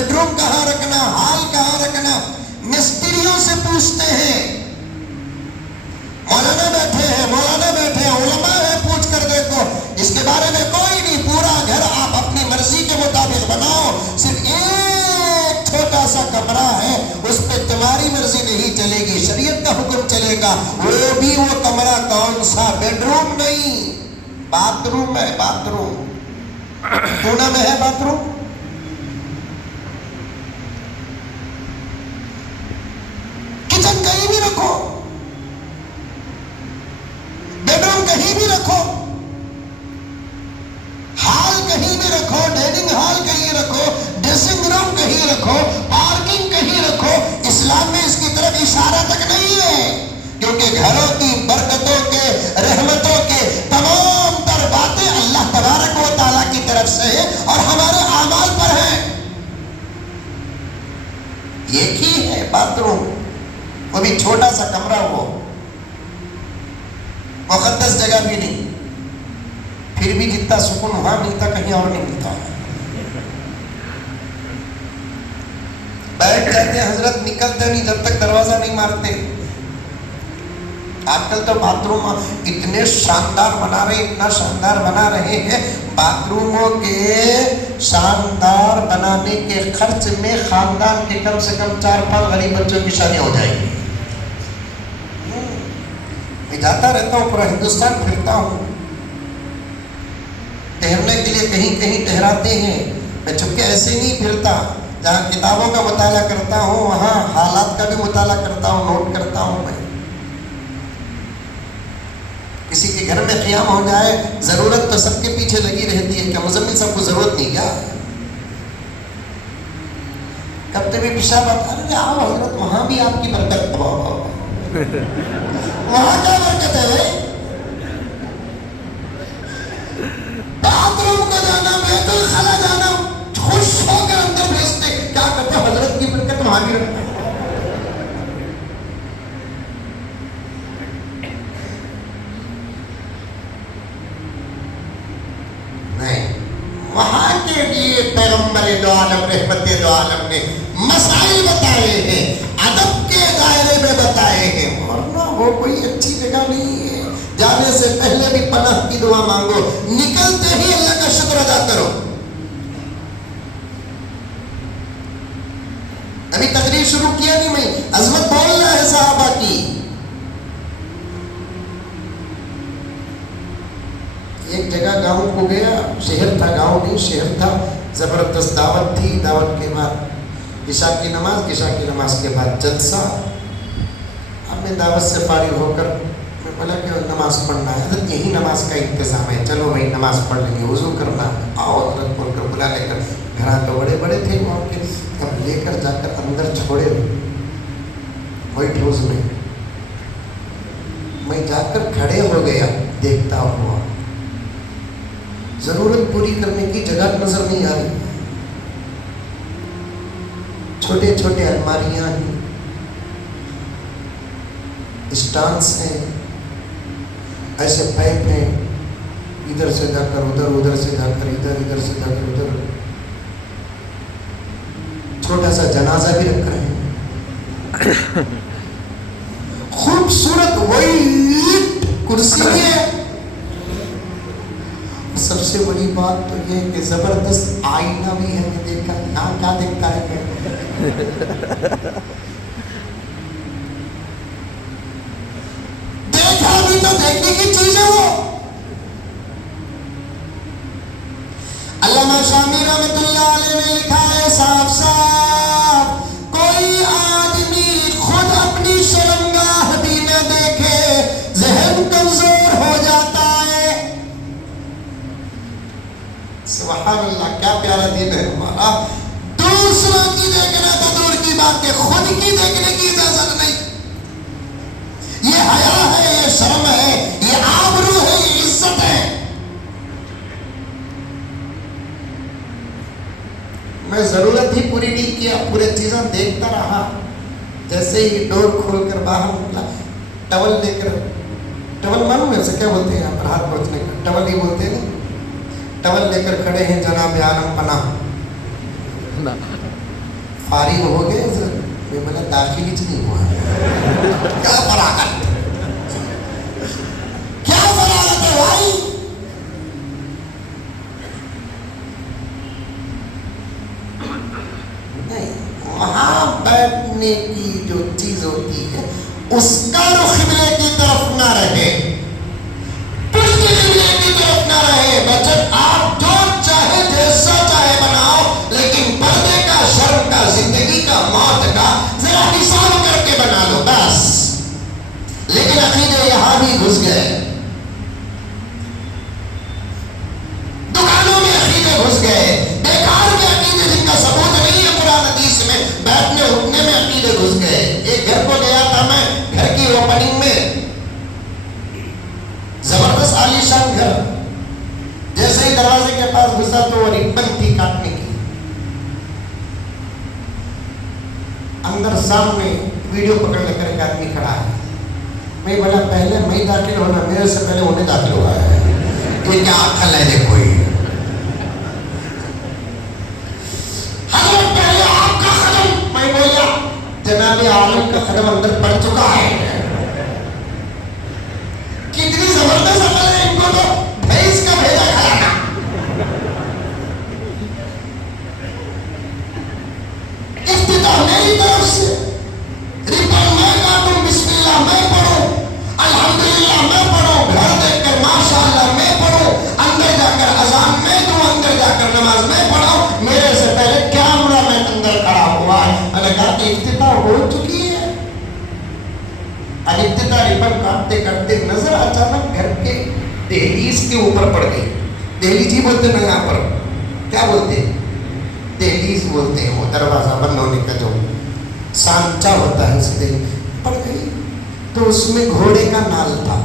Bedroom کہاں رکھنا، hall کہاں رکھنا، مستریوں سے پوچھتے ہیں، مولانا بیٹھے ہیں، مولانا بیٹھے ہیں، علماء ہیں، پوچھ کر دیکھو، اس کے بارے میں کوئی نہیں، پورا گھر آپ اپنی مرضی کے مطابق بناؤ، صرف ایک چھوٹا سا کمرہ ہے، اس پہ تمہاری مرضی نہیں چلے گی، شریعت کا حکم چلے گا، وہ بھی وہ کمرہ کون سا، بیڈ روم نہیں، باتھ روم ہے، باتھ روم، پونا میں ہے باتھ روم، کچن کہیں بھی رکھو، بیڈ روم کہیں بھی رکھو، ہال کہیں بھی رکھو، ڈائننگ ہال کہیں رکھو، ڈریسنگ روم کہیں رکھو، پارکنگ کہیں رکھو، اسلام میں اس کی طرف اشارہ تک نہیں ہے، کیونکہ گھروں کی برکتوں کے، رحمتوں کے تمام تر باتیں اللہ تبارک و تعالیٰ کی طرف سے ہے اور ہمارے اعمال پر ہیں۔ ایک ہی ہے باتھ روم، وہ بھی چھوٹا سا کمرہ، ہو مقدس جگہ بھی نہیں، پھر بھی جتنا سکون وہاں ملتا کہیں اور نہیں ملتا، بیٹھ جاتے ہیں حضرت، نکلتے نہیں جب تک دروازہ نہیں مارتے۔ آج کل تو باتھ روم اتنے شاندار بنا رہے، اتنا شاندار بنا رہے ہیں، باتھ روموں کے شاندار بنانے کے خرچ میں خاندان کے کم سے کم 4-5 غریب بچوں کی شادی ہو جائے گی۔ میں جاتا رہتا ہوں، پورا ہندوستان پھرتا ہوں، ٹہلنے کے لیے کہیں کہیں ٹہراتے ہیں، میں چپکے ایسے نہیں پھرتا، جہاں کتابوں کا مطالعہ کرتا ہوں وہاں حالات کا بھی مطالعہ کرتا ہوں، نوٹ کرتا ہوں۔ میں کسی کے گھر میں قیام ہو جائے، ضرورت تو سب کے پیچھے لگی رہتی ہے، کیا مزمل صاحب کو ضرورت نہیں کیا؟ کب تک بھی پیشاب آتا ہے، آؤ حضرت وہاں بھی آپ کی برکت، وہاں کیا برکت ہے بھائی؟ باتھ روم کو جانا، بیت الخلا جانا، خوش ہو کر اندر بھیجتے، کیا کہتے ہیں حضرت کی برکت وہاں بھی رکھنا۔ نہیں، وہاں کے لیے پیغمبر دو عالم، رحمت دو عالم نے مسائل بتائے ہیں، ادب کے دائرے میں بتائے ہیں، ورنہ وہ کوئی اچھی جگہ نہیں ہے۔ جانے سے پہلے بھی پناہ کی دعا مانگو، نکلتے ہی اللہ کا شکر ادا کرو۔ ابھی تقریر شروع کیا نہیں، میں عظمت بولنا ہے صحابہ کی۔ ایک جگہ گاؤں کو گیا، شہر تھا، گاؤں نہیں شہر تھا، زبردست دعوت تھی، دعوت کے بعد عشاء کی نماز کے بعد جلسہ۔ اب میں دعوت سے فارغ ہو کر میں بولا کہ نماز پڑھنا ہے، حضرت یہی نماز کا انتظام ہے، چلو بھائی نماز پڑھ لیں گے، وضو کرنا ہے، آؤ حضرت بول کر بلا لے کر، گھر تو بڑے بڑے تھے وہاں کے، اب لے کر جا کر اندر چھوڑے وائٹ ہاؤس میں، میں جا کر کھڑے ہو گیا دیکھتا ہوا، ضرورت پوری کرنے کی جگہ نظر نہیں آ رہی، چھوٹے چھوٹے الماریاں ہیں، اسٹانس ہیں، ایسے پائپ ہیں، ادھر سے جا کر ادھر، ادھر سے جا کر ادھر، ادھر سے جا کر ادھر، چھوٹا سا جنازہ بھی رکھ رہے ہیں، خوبصورت وائٹ کرسی بھی ہے، سب سے بڑی بات تو یہ ہے کہ زبردست آئینہ بھی ہے، میں دیکھا یہاں کیا دیکھتا ہے دیکھا بھی تو دیکھنے کی چیز ہے وہ۔ علامہ شامی رحمت اللہ علیہ نے لکھا ہے صاف صاف، کوئی آدمی خود اپنی شرمگاہ بھی نہ دیکھے ذہن کمزور ہو جاتا ہے۔ سبحان اللہ، کیا پیارا دین ہے ہمارا، دوسروں کی دیکھنا تو دور کی بات ہے، خود کی دیکھنے کی اجازت نہیں۔ یہ حیا ہے، یہ شرم ہے، یہ آبرو ہے، یہ عزت ہے۔ میں ضرورت ہی پوری نہیں کیا، پورے چیزیں دیکھتا رہا، جیسے ہی ڈور کھول کر باہر نکلا، ٹاول لے کر، ٹاول معلوم ہے اسے کیا بولتے ہیں یہاں پر، ہاتھ پہنچنے کا ٹاول ہی بولتے ہیں، ٹاول لے کر کھڑے ہیں جناب عالم پناہ، فارغ ہو گئے حضرت؟ میں بولا داخل ہی نہیں ہوا. کیا فراغت، کیا فراغت ہے بھائی. نہیں، وہاں بیٹھنے کی جو چیز ہوتی ہے اس کا رخ قبلے کی طرف نہ رہے، پشت قبلے کی طرف نہ رہے. بچت آپ جو چاہے جیسا چاہے بناؤ، لیکن پردے کا، شرم کا، زندگی کا، موت کا ذرا حساب کر کے بنا لو بس. لیکن عقیدے یہاں بھی گھس گئے، دکانوں میں عقیدے گھس گئے، بیکار کے عقیدے جن کا ثبوت نہیں ہے قرآن حدیث میں، بیٹھنے اٹھنے میں عقیدے گھس گئے. ایک گھر کو گیا تھا میں، گھر کی اوپننگ میں، زبردست عالیشان گھر. جیسے ہی دروازے کے پاس گھسا تو وہ ربن تھی کاٹنے کی. اندر سامنے ویڈیو پکڑ لے کر ایک آدمی کھڑا ہے. میں بولا پہلے میں داخل ہونا، میرے سے پہلے انہیں داخل ہوا ہے. یہ کیا عقل ہے دیکھو. حضرت پہلے آپ کا قدم، میں بولا جناب عالم کا قدم اندر پڑ چکا ہے. کتنی زبردست عمل ہے ان کو، تو بھینس کا بھیجا کھلانا. افتتاح میری طرف سے، ربن میں کاٹوں، بسم اللہ میں پڑھوں، الحمدللہ میں پڑھوں، گھر دیکھ کر ماشاءاللہ میں پڑھوں، اندر جا کر اذان میں دوں، اندر جا کر نماز میں پڑھوں. میرے سے پہلے کیمرہ میں اندر کھڑا ہوا ہے. میں نے کہا کہ افتتاح ہو چکی ہے. افتتاح ربن کاٹتے کرتے نظر اچانک گھر کے دہلیز کے اوپر پڑ گئی. دہلیز ہی بولتے نا یہاں پر، کیا بولتے ہیں؟ دہلیز بولتے ہیں. وہ دروازہ بند ہونے کا جو سانچہ ہوتا ہے، اس دے پڑ گئی. تو اس میں گھوڑے کا نال تھا.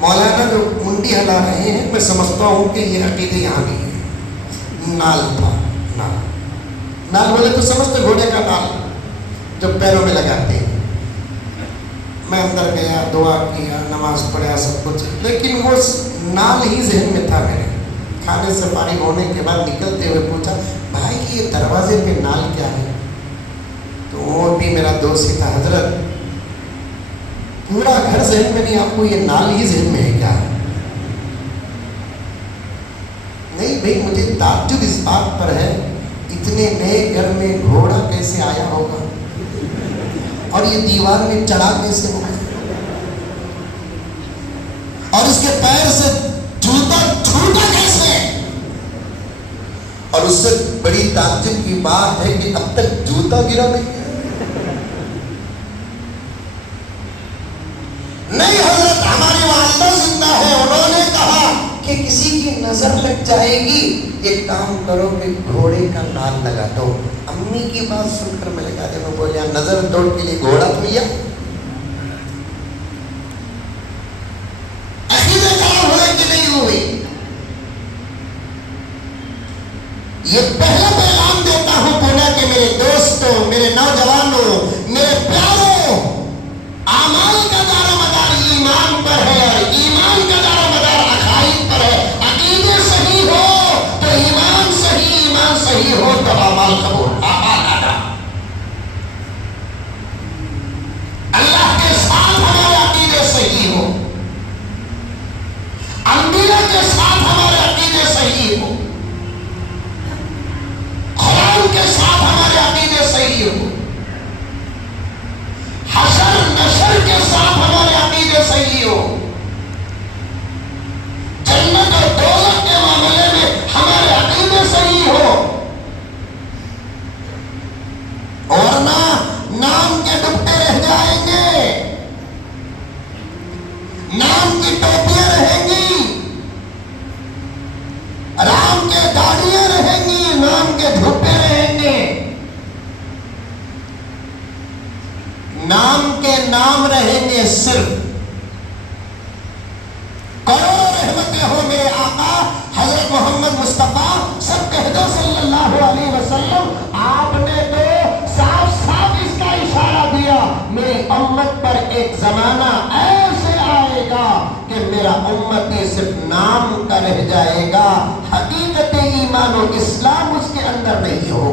مولانا جو منڈی ہلا رہے ہیں، میں سمجھتا ہوں کہ یہ عقیدے یہاں بھی ہے. نال تھا، نال. نال بولے تو سمجھتے گھوڑے کا نال جو پیروں میں لگاتے ہیں. میں اندر گیا، دعا کیا، نماز پڑھا، سب کچھ، لیکن وہ نال ہی ذہن میں تھا میرے. کھانے سے فارغ ہونے کے بعد نکلتے ہوئے پوچھا بھائی یہ دروازے پہ نال کیا ہے؟ تو وہ بھی میرا دوست ہی تھا. حضرت پورا گھر ذہن میں نہیں، آپ کو یہ نال ہی ذہن میں ہے کیا؟ نہیں بھائی، مجھے تعجب اس بات پر ہے، اتنے نئے گھر میں گھوڑا کیسے آیا ہوگا اور یہ دیوار میں چڑھا کیسے ہوگا، اور اس کے پیر سے جوتا چھوٹا کیسے. اور اس سے بڑی تعجب کی بات ہے کہ اب تک جوتا گرا نہیں ہے. نہیں حضرت، ہماری والدہ زندہ ہے، انہوں نے کہا کہ کسی کی نظر لگ جائے گی، ایک کام کرو کہ گھوڑے کا نال لگا دو. امی کی بات سن کر میں لگا دے، میں بولیا نظر دوڑ کے لیے گھوڑا تو لیا. عقیدے خراب ہوئے کہ نہیں ہوئے؟ یہ پہلا پیغام دیتا ہوں پونا کے میرے دوستوں، میرے نوجوانوں، میرے پیاروں، اعمال کا دار و مدار ایمان پر ہے، اور ایمان کا دار و مدار عقائد پر ہے. عقیدے صحیح ہو تو ایمان صحیح، ایمان صحیح ہو تو اعمال قبول. اللہ کے ساتھ ہمارے عقیدے صحیح ہو، انبیاء کے ساتھ ہمارے عقیدے صحیح ہو، قرآن کے ساتھ ہمارے عقیدے صحیح ہو، حشر نشر کے ساتھ ہمارے عقیدے صحیح ہو، جنت اور دوزخ کے معاملے میں ہمارے عقیدے صحیح ہو. ورنہ نام کے ڈبے رہ جائیں گے، نام کی ٹوپیاں رہیں گی، رام کے داڑیاں رہیں گی، نام کے دھوپے رہیں گے. نام کے نام رہیں گے صرف. کروڑوں رحمتیں ہو میرے آقا حضرت محمد مصطفیٰ، سب کہہ دو صلی اللہ علیہ وسلم. آپ نے تو صاف صاف اس کا اشارہ دیا، میری امت پر ایک زمانہ ایسے آئے گا کہ میرا امتی صرف نام کا رہ جائے گا، حقیقت ایمان و اسلام اس کے اندر نہیں ہو